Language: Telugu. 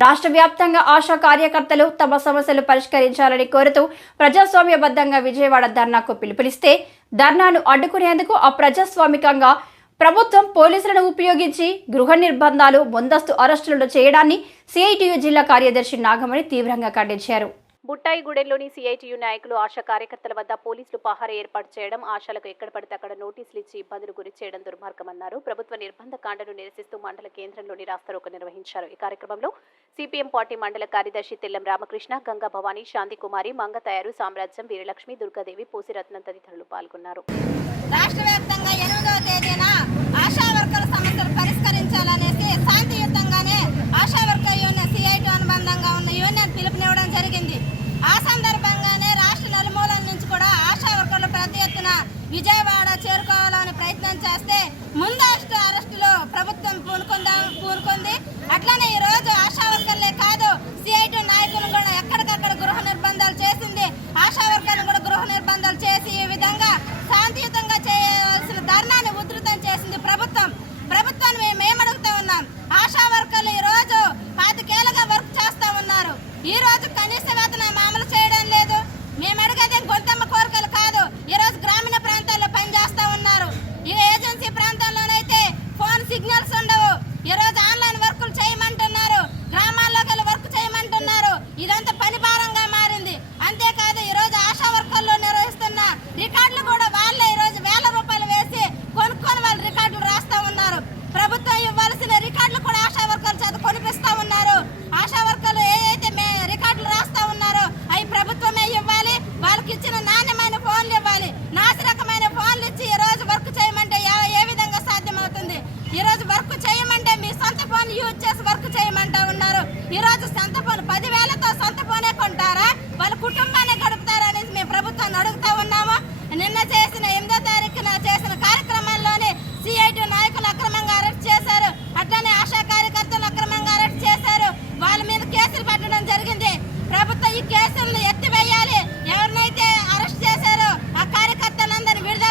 రాష్ట్ర వ్యాప్తంగా ఆశా కార్యకర్తలు తమ సమస్యలు పరిష్కరించాలని కోరుతూ ప్రజాస్వామ్యబద్ధంగా విజయవాడ ధర్నాకు పిలుపునిస్తే ధర్నాను అడ్డుకునేందుకు అప్రజాస్వామికంగా ప్రభుత్వం పోలీసులను ఉపయోగించి గృహ నిర్బంధాలు ముందస్తు అరెస్టులను చేయడాన్ని సిఐటియు జిల్లా కార్యదర్శి నాగమణి తీవ్రంగా ఖండించారు. బుట్టాయిగూడెంలోని సిఐటియు నాయకులు ఆశా కార్యకర్తల వద్ద పోలీసులు పహారా ఏర్పాటు చేయడం ఆశలకు ఎక్కడ పడితే అక్కడ నోటీసులు ఇచ్చి ఇబ్బందులు గురి చేయడం దుర్మార్గమన్నారు. ప్రభుత్వ నిర్బంధ కాండను నిరసిస్తూ మండల కేంద్రంలోని రాస్తారోక నిర్వహించారు. ఈ కార్యక్రమంలో సిపిఎం పార్టీ మండల కార్యదర్శి తెల్లం రామకృష్ణ గంగా భవానీ శాంతికుమారి మంగ తయారు సామ్రాజ్యం వీరలక్ష్మి దుర్గాదేవి పూసిరత్నం తదితరులు పాల్గొన్నారు. రాష్ట్ర వ్యాప్తంగా ఎనిమిదవ తేదీన ఆశా వర్కర్ల సమస్యలు పరిష్కరించాలనేసి శాంతియుతంగానే Asha worker union C I T అనుబంధంగా ఉన్న యూనియన్ పిలుపునివ్వడం జరిగింది ఆ సందర్భంగానే రాష్ట్ర నలుమూలల నుంచి కూడా పెద్ద ప్రతి ఎత్తున విజయవాడ చేరుకోవాలని ప్రయత్నం చేస్తే ముందస్తు అరెస్టులో ప్రభుత్వం పూనుకుందా పూనుకుంది. అట్లనే ఈ రోజు ఆశా వర్కర్లే కాదు సిఐటి నాయకులు కూడా ఎక్కడికక్కడ గృహ నిర్బంధాలు చేసింది. ఆశా వర్కర్లు కూడా గృహ నిర్బంధాలు చేసి ఈ విధంగా శాంతియుతంగా చేయవలసిన ధర్నాన్ని ఉధృతం చేసింది ప్రభుత్వం ప్రభుత్వాన్ని మేము ఏమడుగుతా ఉన్నాం ఆశా వర్కర్లు ఈ రోజు పాతికేళ్ళగా వర్క్ చేస్తా ఉన్నారు ఈ రోజు కనీస వేతనం అమలు చేయడం లేదు మేము అడిగేది గొంతమ్మ కోరికలు కాదు ఈ రోజు గ్రామీణ ప్రాంతాల్లో పనిచేస్తా ఉన్నారు ఈ ఏజెన్సీ ప్రాంతాల్లోనైతే ఫోన్ సిగ్నల్స్ ఈరోజు ఆన్లైన్ వర్కులు చేయమంటున్నారు. గ్రామాల్లోకి వెళ్ళి వర్క్ చేయమంటున్నారు. ఇదంతా పని భారంగా మారింది. అంతేకాదు ఈరోజు ఆశా వర్కర్లు నిర్వహిస్తున్న రికార్డులు కూడా వాళ్ళే ఈరోజు వేల రూపాయలు వేసి కొనుక్కొని వాళ్ళు రికార్డులు రాస్తా ఉన్నారు. ప్రభుత్వం ఇవ్వాల్సిన రికార్డులు కూడా ఆశా వర్కర్లు చేత కొనిపిస్తూ ఉన్నారు. ఆశా వర్కర్లు ఏదైతే మే రికార్డులు రాస్తా ఉన్నారో అవి ప్రభుత్వమే ఇవ్వాలి. వాళ్ళకి ఇచ్చిన నాణ్యమైన ఫోన్లు ఇవ్వాలి. నాసి రకమైన ఫోన్లు ఇచ్చి ఈరోజు వర్క్ చేయమంటే ఏ- విధంగా సాధ్యమవుతుంది? ఈరోజు వర్క్ చేయమంటే మీ సొంత